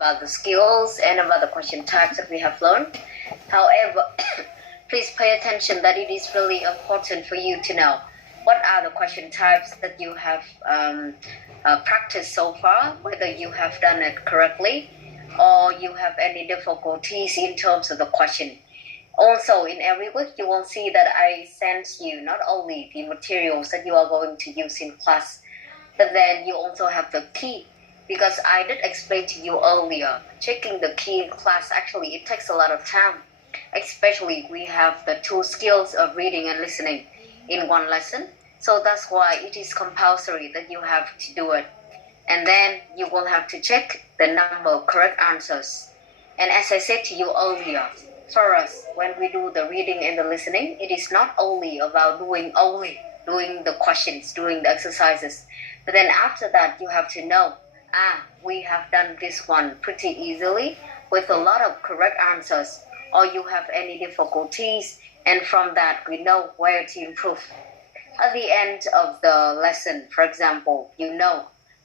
about the skills and about the question types that we have learned. However, please pay attention that it is really important for you to know what are the question types that you have practiced so far, whether you have done it correctly or you have any difficulties in terms of the question. Also, in every week, you will see that I send you not only the materials that you are going to use in class, but then you also have the key. Because I did explain to you earlier, checking the key in class, actually, it takes a lot of time. Especially, we have the two skills of reading and listening in one lesson. So that's why it is compulsory that you have to do it. And then you will have to check the number of correct answers. And as I said to you earlier, for us, when we do the reading and the listening, it is not only about doing the questions, doing the exercises. But then after that, you have to know, we have done this one pretty easily with a lot of correct answers, or you have any difficulties, and from that, we know where to improve. At the end of the lesson, for example,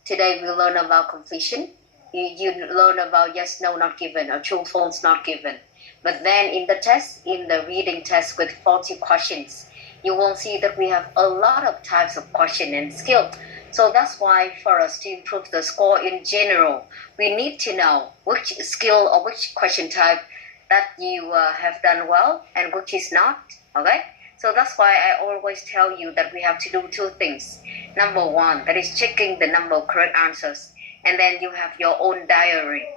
today we learn about completion. You learn about yes, no, not given, or true, false, not given. But then in the test, in the reading test with 40 questions, you will see that we have a lot of types of question and skill. So that's why for us to improve the score in general, we need to know which skill or which question type that you have done well and which is not, okay? So that's why I always tell you that we have to do two things. Number one, that is checking the number of correct answers. And then you have your own diary.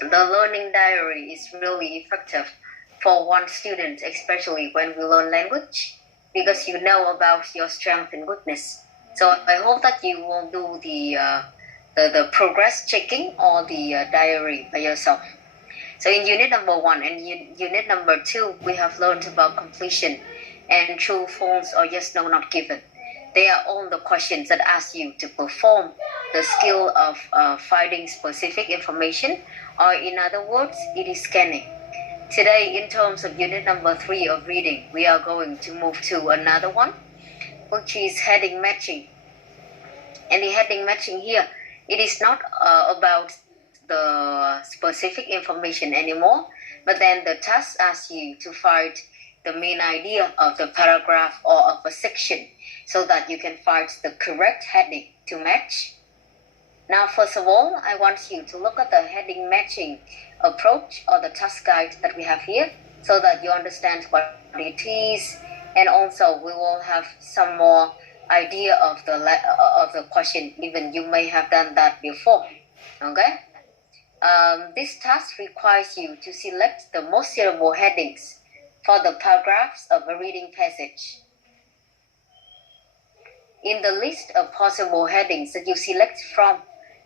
The learning diary is really effective for one student, especially when we learn language, because you know about your strength and weakness. So I hope that you will do the progress checking or the diary by yourself. So in unit number 1 and unit number 2, we have learned about completion and true, false, or yes, no, not given. They are all the questions that ask you to perform the skill of finding specific information, or in other words, it is scanning. Today, in terms of unit number 3 of reading, we are going to move to another one, which is heading matching. And the heading matching here, it is not about the specific information anymore, but then the task asks you to find the main idea of the paragraph or of a section so that you can find the correct heading to match. Now, first of all, I want you to look at the heading matching approach or the task guide that we have here so that you understand what it is, and also we will have some more idea of the question, even you may have done that before, okay? This task requires you to select the most suitable headings for the paragraphs of a reading passage. In the list of possible headings that you select from,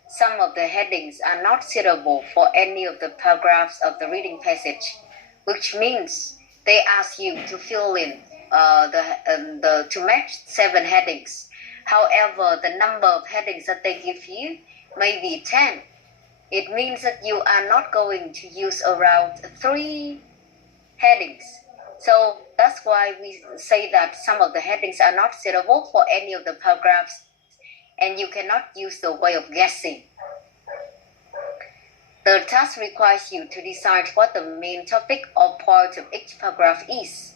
some of the headings are not suitable for any of the paragraphs of the reading passage, which means they ask you to fill in to match 7 headings. However, the number of headings that they give you may be 10. It means that you are not going to use around 3 headings. So that's why we say that some of the headings are not suitable for any of the paragraphs, and you cannot use the way of guessing. The task requires you to decide what the main topic or point of each paragraph is.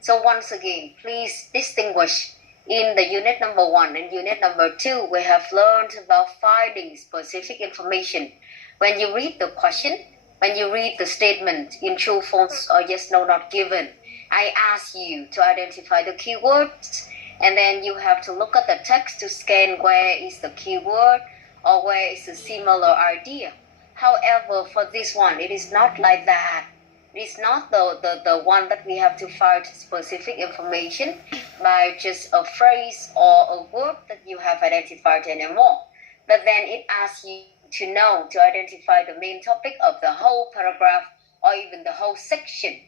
So once again, please distinguish. In the unit number 1 and unit number 2, we have learned about finding specific information. When you read the question, when you read the statement in true, false, or yes, no, not given, I ask you to identify the keywords, and then you have to look at the text to scan where is the keyword or where is a similar idea. However, for this one, it is not like that. It is not the one that we have to find specific information by just a phrase or a word that you have identified anymore. But then it asks you to know, to identify the main topic of the whole paragraph or even the whole section.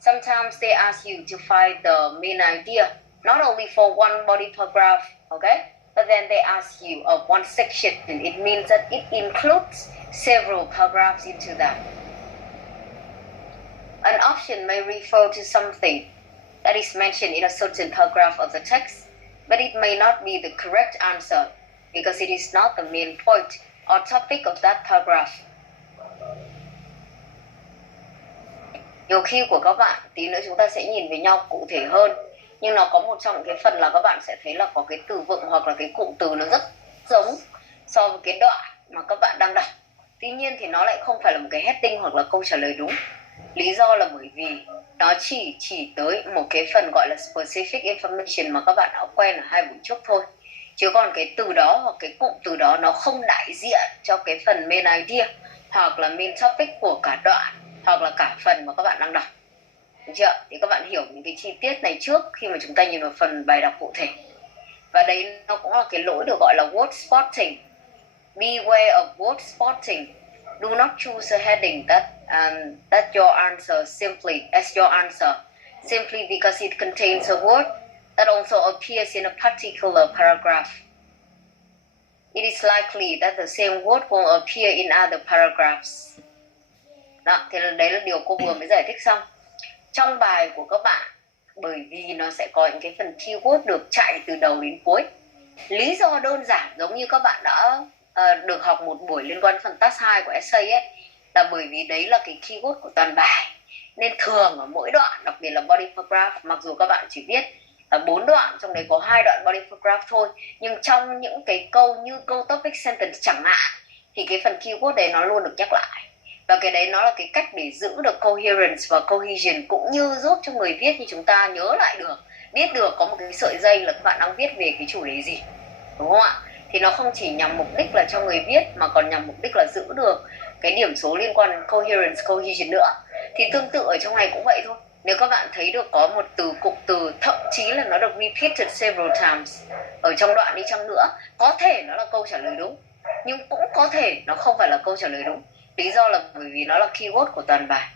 Sometimes they ask you to find the main idea, not only for one body paragraph, okay? But then they ask you of one section. It means that it includes several paragraphs into that. An option may refer to something that is mentioned in a certain paragraph of the text, but it may not be the correct answer because it is not the main point or topic of that paragraph. Nhiều khi của các bạn tí nữa chúng ta sẽ nhìn với nhau cụ thể hơn, nhưng nó có một trong những cái phần là các bạn sẽ thấy là có cái từ vựng hoặc là cái cụm từ nó rất giống so với cái đoạn mà các bạn đang đọc. Tuy nhiên thì nó lại không phải là một cái heading hoặc là câu trả lời đúng. Lý do là bởi vì nó chỉ tới một cái phần gọi là specific information mà các bạn đã quen ở 2 buổi trước thôi. Chứ còn cái từ đó hoặc cái cụm từ đó nó không đại diện cho cái phần main idea hoặc là main topic của cả đoạn hoặc là cả phần mà các bạn đang đọc. Được chưa? Thì các bạn hiểu những cái chi tiết này trước khi mà chúng ta nhìn vào phần bài đọc cụ thể. Và đấy nó cũng là cái lỗi được gọi là word spotting. Beware of word spotting. Do not choose a heading that your answer simply as your answer simply because it contains a word that also appears in a particular paragraph. It is likely that the same word will appear in other paragraphs. Đó, thì đấy là điều cô vừa mới giải thích xong. Trong bài của các bạn, bởi vì nó sẽ có những cái phần keyword được chạy từ đầu đến cuối. Lý do đơn giản giống như các bạn đã được học một buổi liên quan phần task 2 của essay ấy, là bởi vì đấy là cái keyword của toàn bài. Nên thường ở mỗi đoạn, đặc biệt là body paragraph, mặc dù các bạn chỉ biết là 4 đoạn, trong đấy có 2 đoạn body paragraph thôi, nhưng trong những cái câu như câu topic sentence chẳng hạn, thì cái phần keyword đấy nó luôn được nhắc lại. Và cái đấy nó là cái cách để giữ được coherence và cohesion, cũng như giúp cho người viết như chúng ta nhớ lại được, biết được có một cái sợi dây là các bạn đang viết về cái chủ đề gì, đúng không ạ? Thì nó không chỉ nhằm mục đích là cho người viết mà còn nhằm mục đích là giữ được cái điểm số liên quan đến coherence, cohesion nữa. Thì tương tự ở trong này cũng vậy thôi. Nếu các bạn thấy được có một từ, cụm từ, thậm chí là nó được repeated several times ở trong đoạn đi chăng nữa, có thể nó là câu trả lời đúng, nhưng cũng có thể nó không phải là câu trả lời đúng. Lý do là bởi vì nó là keyword của toàn bài.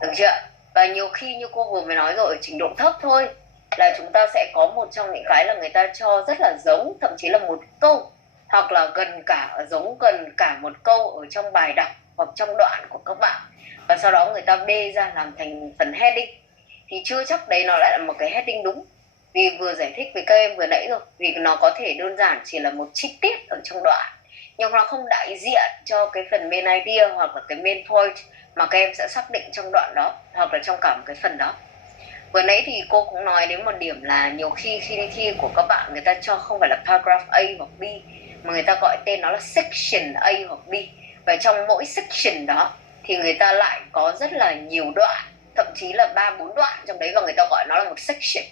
Được chưa? Và nhiều khi như cô vừa mới nói rồi, ở trình độ thấp thôi là chúng ta sẽ có một trong những cái là người ta cho rất là giống, thậm chí là một câu hoặc là giống gần cả một câu ở trong bài đọc hoặc trong đoạn của các bạn, và sau đó người ta bê ra làm thành phần heading. Thì chưa chắc đấy nó lại là một cái heading đúng, vì vừa giải thích với các em vừa nãy rồi, vì nó có thể đơn giản chỉ là một chi tiết ở trong đoạn, nhưng nó không đại diện cho cái phần main idea hoặc là cái main point mà các em sẽ xác định trong đoạn đó hoặc là trong cả một cái phần đó. Vừa nãy thì cô cũng nói đến một điểm là nhiều khi đi thi của các bạn, người ta cho không phải là paragraph A hoặc B, mà người ta gọi tên nó là section A hoặc B. Và trong mỗi section đó thì người ta lại có rất là nhiều đoạn, thậm chí là 3-4 đoạn trong đấy, và người ta gọi nó là một section.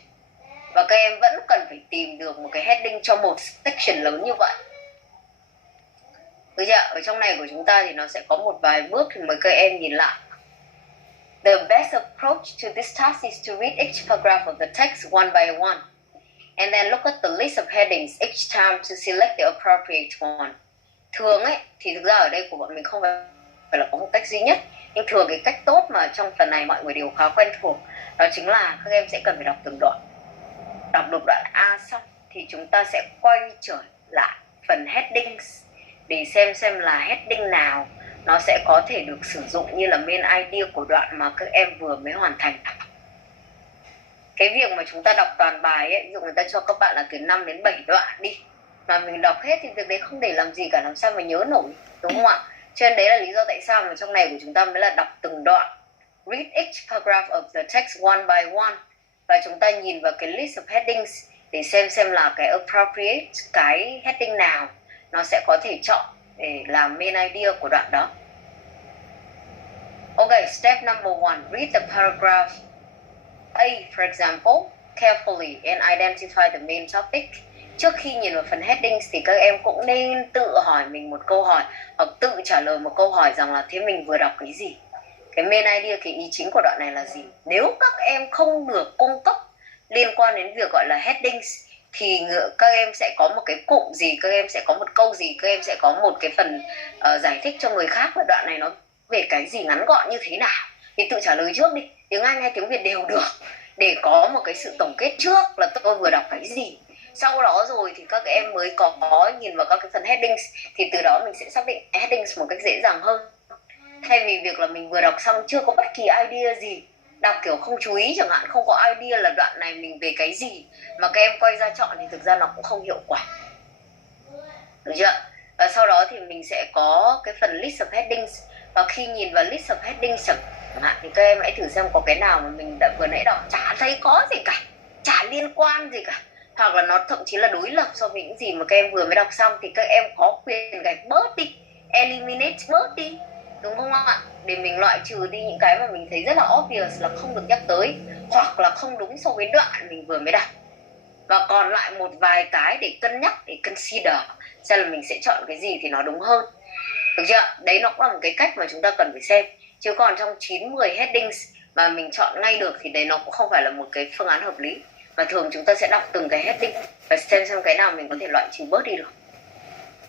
Và các em vẫn cần phải tìm được một cái heading cho một section lớn như vậy. Được chưa? Ở trong này của chúng ta thì nó sẽ có một vài bước thì mời các em nhìn lại. The best approach to this task is to read each paragraph of the text one by one, and then look at the list of headings each time to select the appropriate one. Thường ấy, thì thực ra ở đây của bọn mình không phải là có một cách duy nhất, nhưng thường cái cách tốt mà trong phần này mọi người đều khá quen thuộc, đó chính là các em sẽ cần phải đọc từng đoạn. Đọc được đoạn A xong thì chúng ta sẽ quay trở lại phần headings để xem là heading nào nó sẽ có thể được sử dụng như là main idea của đoạn mà các em vừa mới hoàn thành. Cái việc mà chúng ta đọc toàn bài ấy, ví dụ người ta cho các bạn là từ 5 đến 7 đoạn đi, mà mình đọc hết thì việc đấy không để làm gì cả, làm sao mà nhớ nổi, đúng không ạ? Cho nên đấy là lý do tại sao mà trong này của chúng ta mới là đọc từng đoạn. Read each paragraph of the text one by one, và chúng ta nhìn vào cái list of headings để xem là cái appropriate, cái heading nào nó sẽ có thể chọn để làm main idea của đoạn đó. Okay, step number 1, read the paragraph A, for example, carefully and identify the main topic. Trước khi nhìn vào phần headings thì các em cũng nên tự hỏi mình một câu hỏi hoặc tự trả lời một câu hỏi rằng là thế mình vừa đọc cái gì? Cái main idea, cái ý chính của đoạn này là gì? Nếu các em không được cung cấp liên quan đến việc gọi là headings thì các em sẽ có một cái cụm gì, các em sẽ có một câu gì, các em sẽ có một cái phần giải thích cho người khác là đoạn này nó về cái gì, ngắn gọn như thế nào. Thì tự trả lời trước đi, tiếng Anh hay tiếng Việt đều được, để có một cái sự tổng kết trước là tôi vừa đọc cái gì. Sau đó rồi thì các em mới có nhìn vào các cái phần headings, thì từ đó mình sẽ xác định headings một cách dễ dàng hơn. Thay vì việc là mình vừa đọc xong chưa có bất kỳ idea gì, đọc kiểu không chú ý chẳng hạn, không có idea là đoạn này mình về cái gì, mà các em quay ra chọn thì thực ra nó cũng không hiệu quả. Được chưa? Và sau đó thì mình sẽ có cái phần list of headings, Và khi nhìn vào list of headings chẳng hạn thì các em hãy thử xem có cái nào mà mình đã vừa nãy đọc chả thấy có gì cả, chả liên quan gì cả, hoặc là nó thậm chí là đối lập so với những gì mà các em vừa mới đọc xong, thì các em có quyền gạch bớt đi, eliminate bớt đi, đúng không ạ? Để mình loại trừ đi những cái mà mình thấy rất là obvious là không được nhắc tới, hoặc là không đúng so với đoạn mình vừa mới đọc. Và còn lại một vài cái để cân nhắc, để consider xem là mình sẽ chọn cái gì thì nó đúng hơn. Được chưa? Đấy nó cũng là một cái cách mà chúng ta cần phải xem. Chứ còn trong 9-10 headings mà mình chọn ngay được thì đấy nó cũng không phải là một cái phương án hợp lý. Mà thường chúng ta sẽ đọc từng cái heading và xem cái nào mình có thể loại trừ bớt đi được.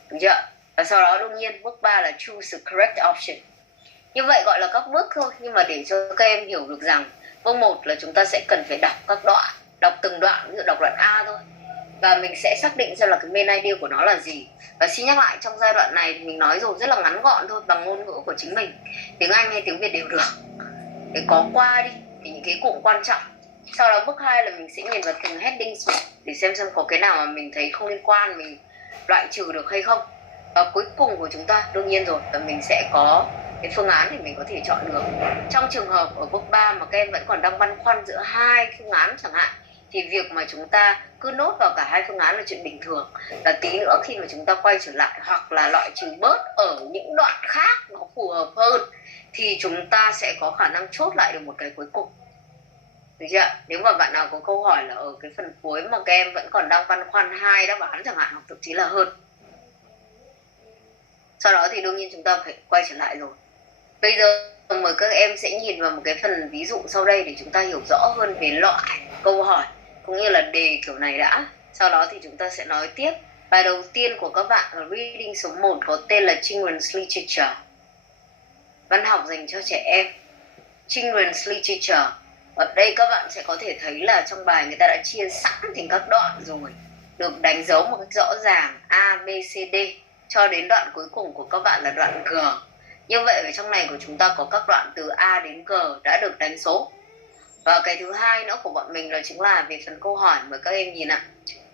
Được chưa? Và sau đó đương nhiên bước 3 là choose the correct option. Như vậy gọi là các bước thôi, nhưng mà để cho các em hiểu được rằng bước 1 là chúng ta sẽ cần phải đọc các đoạn, đọc từng đoạn, ví dụ đọc đoạn A thôi. Và mình sẽ xác định xem là cái main idea của nó là gì. Và xin nhắc lại, trong giai đoạn này thì mình nói rồi rất là ngắn gọn thôi, bằng ngôn ngữ của chính mình, tiếng Anh hay tiếng Việt đều được, để có qua đi thì những cái cụm quan trọng. Sau đó bước 2 là mình sẽ nhìn vào từng heading để xem có cái nào mà mình thấy không liên quan, mình loại trừ được hay không. Và cuối cùng của chúng ta đương nhiên rồi là mình sẽ có cái phương án để mình có thể chọn được. Trong trường hợp ở bước 3 mà các em vẫn còn đang băn khoăn giữa hai phương án chẳng hạn, thì việc mà chúng ta cứ nốt vào cả hai phương án là chuyện bình thường. Là tí nữa khi mà chúng ta quay trở lại hoặc là loại trừ bớt ở những đoạn khác nó phù hợp hơn, thì chúng ta sẽ có khả năng chốt lại được một cái cuối cùng. Được chưa? Nếu mà bạn nào có câu hỏi là ở cái phần cuối mà các em vẫn còn đang băn khoăn hai đáp án chẳng hạn, hoặc thậm chí là hơn, sau đó thì đương nhiên chúng ta phải quay trở lại rồi. Bây giờ mời các em sẽ nhìn vào một cái phần ví dụ sau đây để chúng ta hiểu rõ hơn về loại câu hỏi cũng như là đề kiểu này đã. Sau đó thì chúng ta sẽ nói tiếp. Bài đầu tiên của các bạn ở reading số 1 có tên là Children's Literature, văn học dành cho trẻ em. Children's Literature. Ở đây các bạn sẽ có thể thấy là trong bài người ta đã chia sẵn thành các đoạn rồi, được đánh dấu một cách rõ ràng A, B, C, D, cho đến đoạn cuối cùng của các bạn là đoạn G. Như vậy ở trong này của chúng ta có các đoạn từ A đến G đã được đánh số. Và cái thứ hai nữa của bọn mình là chính là về phần câu hỏi. Mời các em nhìn ạ.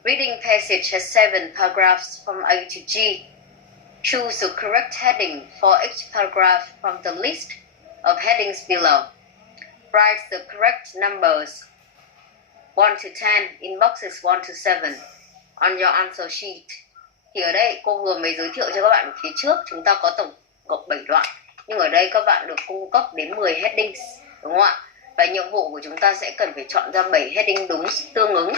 Reading passage has 7 paragraphs from A to G. Choose the correct heading for each paragraph from the list of headings below. Write the correct numbers 1 to 10 in boxes 1 to 7 on your answer sheet. Thì ở đây cô vừa mới giới thiệu cho các bạn ở phía trước, chúng ta có tổng cộng 7 đoạn. Nhưng ở đây các bạn được cung cấp đến 10 headings, đúng không ạ? Và nhiệm vụ của chúng ta sẽ cần phải chọn ra 7 heading đúng tương ứng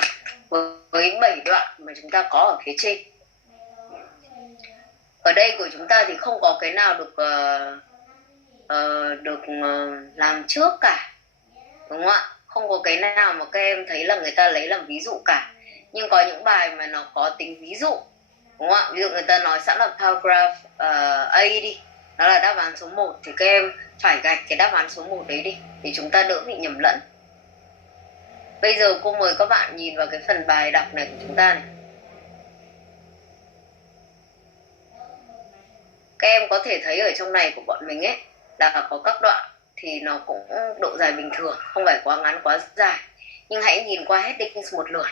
với 7 đoạn mà chúng ta có ở phía trên. Ở đây của chúng ta thì không có cái nào được làm trước cả, đúng không ạ? Không có cái nào mà các em thấy là người ta lấy làm ví dụ cả. Nhưng có những bài mà nó có tính ví dụ, đúng không ạ? Ví dụ người ta nói sẵn là paragraph A đi, đó là đáp án số 1, thì các em phải gạch cái đáp án số 1 đấy đi để chúng ta đỡ bị nhầm lẫn. Bây giờ cô mời các bạn nhìn vào cái phần bài đọc này của chúng ta này. Các em có thể thấy ở trong này của bọn mình ấy là có các đoạn thì nó cũng độ dài bình thường, không phải quá ngắn quá dài. Nhưng hãy nhìn qua headings một lượt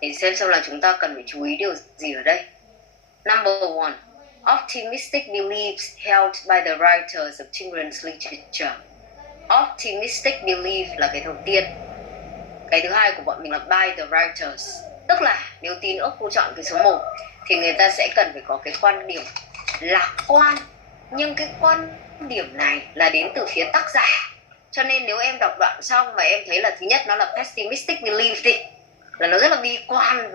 để xem là chúng ta cần phải chú ý điều gì ở đây. Number 1. Optimistic beliefs held by the writers of children's literature. Optimistic belief là cái đầu tiên. Cái thứ hai của bọn mình là by the writers. Tức là nếu tí nữa cô chọn cái số 1 thì người ta sẽ cần phải có cái quan điểm lạc quan. Nhưng cái quan điểm này là đến từ phía tác giả. Cho nên nếu em đọc đoạn xong mà em thấy là thứ nhất nó là pessimistic belief đi, là nó rất là bi quan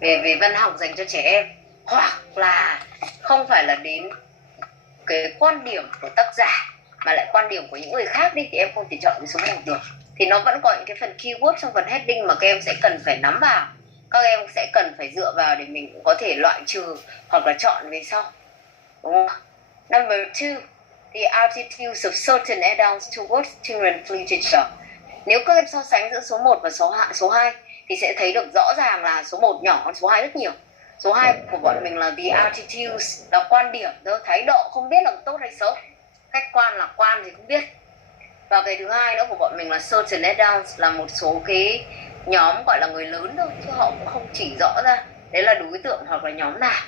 về văn học dành cho trẻ em, hoặc là không phải là đến cái quan điểm của tác giả mà lại quan điểm của những người khác đi, thì em không thể chọn cái số 1 được. Thì nó vẫn có những cái phần keyword trong phần heading mà các em sẽ cần phải nắm vào, các em sẽ cần phải dựa vào để mình cũng có thể loại trừ hoặc là chọn về sau, đúng không? Number 2. The attitudes of certain adults towards children's literature. Nếu các em so sánh giữa số 1 và số 2 thì sẽ thấy được rõ ràng là số 1 nhỏ hơn số 2 rất nhiều. Số 2 của bọn mình là the attitudes, là quan điểm thôi, thái độ, không biết là tốt hay xấu, khách quan lạc quan thì không biết. Và cái thứ hai nữa của bọn mình là certain adults, là một số cái nhóm gọi là người lớn thôi, chứ họ cũng không chỉ rõ ra đấy là đối tượng hoặc là nhóm nào.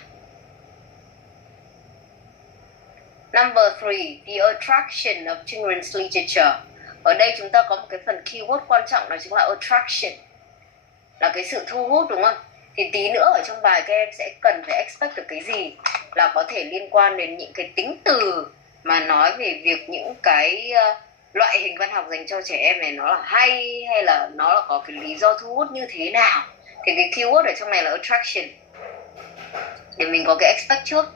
Number 3, the attraction of children's literature. Ở đây chúng ta có một cái phần keyword quan trọng, đó chính là attraction, là cái sự thu hút, đúng không? Thì tí nữa ở trong bài các em sẽ cần phải expect được cái gì là có thể liên quan đến những cái tính từ mà nói về việc những cái loại hình văn học dành cho trẻ em này nó là hay, hay là nó là có cái lý do thu hút như thế nào. Thì cái keyword ở trong này là attraction, để mình có cái expect trước.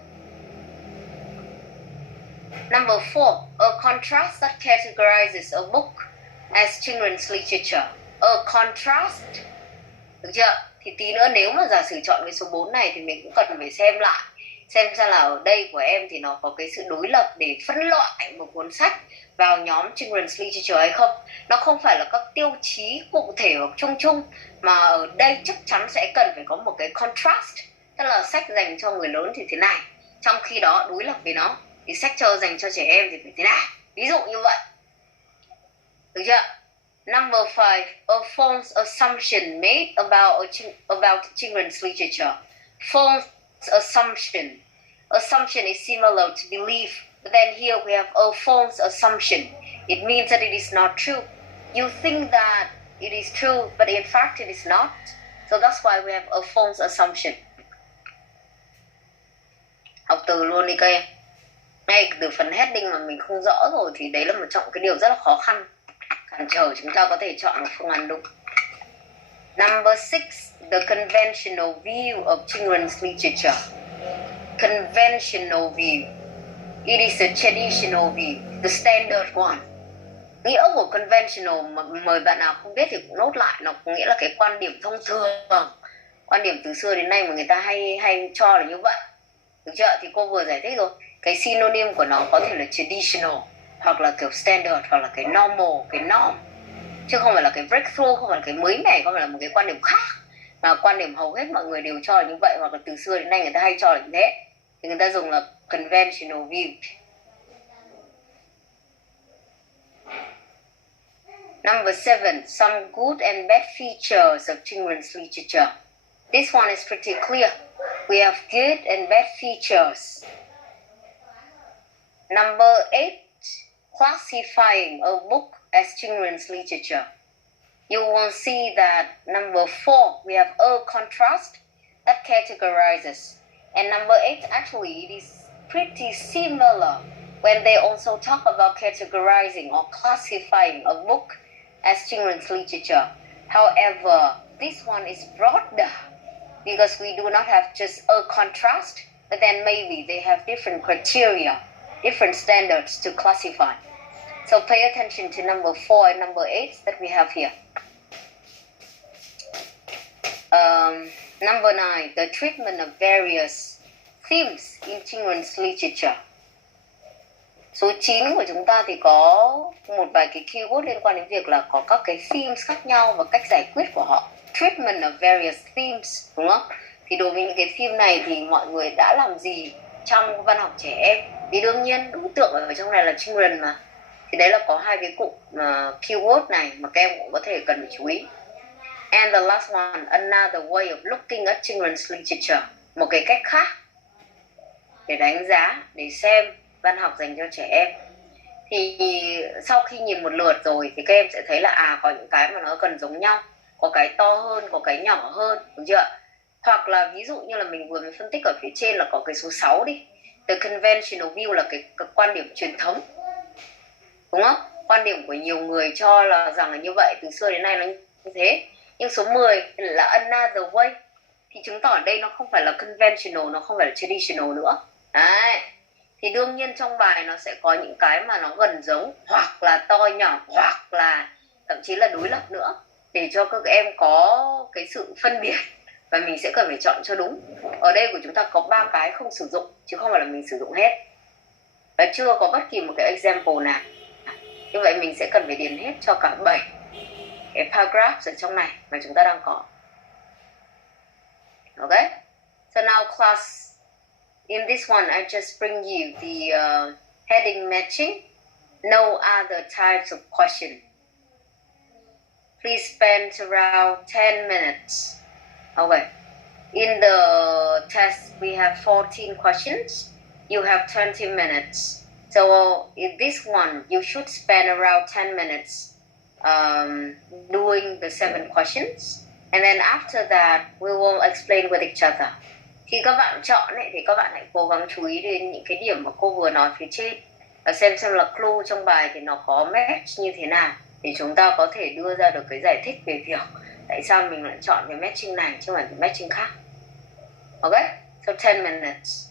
Number 4, a contrast that categorizes a book as children's literature. A contrast, được chưa? Thì tí nữa nếu mà giả sử chọn cái số 4 này thì mình cũng cần phải xem lại, xem ra là ở đây của em thì nó có cái sự đối lập để phân loại một cuốn sách vào nhóm children's literature hay không. Nó không phải là các tiêu chí cụ thể hoặc chung chung, mà ở đây chắc chắn sẽ cần phải có một cái contrast, tức là sách dành cho người lớn thì thế này, trong khi đó đối lập với nó thì sách dành cho trẻ em thì phải thế này, ví dụ như vậy, được chưa? Number 5, a false assumption made about children's literature. False assumption. Assumption is similar to belief, but then here we have a false assumption. It means that it is not true. You think that it is true, but in fact it is not. So that's why we have a false assumption. Học từ luôn đi các em. Ngay từ phần heading mà mình không rõ rồi thì đấy là một trong cái điều rất là khó khăn, cản trở chúng ta có thể chọn một phương án đúng. Number 6, the conventional view of children's literature. Conventional view. It is a traditional view, the standard one. Nghĩa của conventional mà mời bạn nào không biết thì cũng nốt lại, nó có nghĩa là cái quan điểm thông thường, quan điểm từ xưa đến nay mà người ta hay cho là như vậy, được chưa? Thì cô vừa giải thích rồi, cái synonym của nó có thể là traditional, hoặc là kiểu standard, hoặc là cái normal, cái norm, chứ không phải là cái breakthrough, không phải là cái mới mẻ, không phải là một cái quan điểm khác, mà quan điểm hầu hết mọi người đều cho là như vậy, hoặc là từ xưa đến nay người ta hay cho là như thế, thì người ta dùng là conventional view. Number 7, some good and bad features of children's literature. This one is pretty clear. We have good and bad features. Number 8, classifying a book as children's literature. You will see that number 4, we have a contrast that categorizes. And number 8, actually, it is pretty similar when they also talk about categorizing or classifying a book as children's literature. However, this one is broader because we do not have just a contrast, but then maybe they have different criteria, different standards to classify. So pay attention to number 4 and number 8 that we have here. Number 9, the treatment of various themes in children's literature. Số 9 của chúng ta thì có một vài cái keyword liên quan đến việc là có các cái themes khác nhau và cách giải quyết của họ. Treatment of various themes, đúng không? Thì đối với những cái theme này thì mọi người đã làm gì trong văn học trẻ em? Thì đương nhiên đối tượng ở trong này là children mà. Thì đấy là có hai cái cụm keyword này mà các em cũng có thể cần phải chú ý. And the last one, another way of looking at children's literature. Một cái cách khác để đánh giá, để xem văn học dành cho trẻ em. Thì sau khi nhìn một lượt rồi thì các em sẽ thấy là có những cái mà nó gần giống nhau, có cái to hơn, có cái nhỏ hơn, đúng chưa? Hoặc là ví dụ như là mình vừa mới phân tích ở phía trên là có cái số 6 đi. The conventional view là cái quan điểm truyền thống, đúng không? Quan điểm của nhiều người cho là rằng là như vậy, từ xưa đến nay nó như thế. Nhưng số 10 là another way, thì chứng tỏ ở đây nó không phải là conventional, nó không phải là traditional nữa. Đấy. Thì đương nhiên trong bài nó sẽ có những cái mà nó gần giống, hoặc là to nhỏ, hoặc là thậm chí là đối lập nữa, để cho các em có cái sự phân biệt và mình sẽ cần phải chọn cho đúng. Ở đây của chúng ta có 3 cái không sử dụng, chứ không phải là mình sử dụng hết. Và chưa có bất kỳ một cái example nào. Như vậy mình sẽ cần phải điền hết cho cả 7 cái paragraphs ở trong này mà chúng ta đang có. Okay? So now class, in this one I just bring you the heading matching, no other types of question. Please spend around 10 minutes. Okay. In the test we have 14 questions. You have 20 minutes So in this one, you should spend around 10 minutes doing the 7 questions. And then after that, we will explain with each other. Khi các bạn chọn ấy, thì các bạn hãy cố gắng chú ý đến những cái điểm mà cô vừa nói phía trên. Và xem là clue trong bài thì nó có match như thế nào. Thì chúng ta có thể đưa ra được cái giải thích về việc tại sao mình lại chọn cái matching này chứ không phải cái matching khác. Okay? So 10 minutes.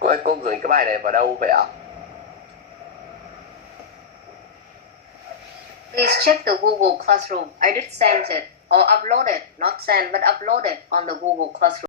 Cô ơi, cô gửi cái bài này vào đâu vậy ạ? Please check the Google Classroom. I did send it or upload it, not send but upload it on the Google Classroom.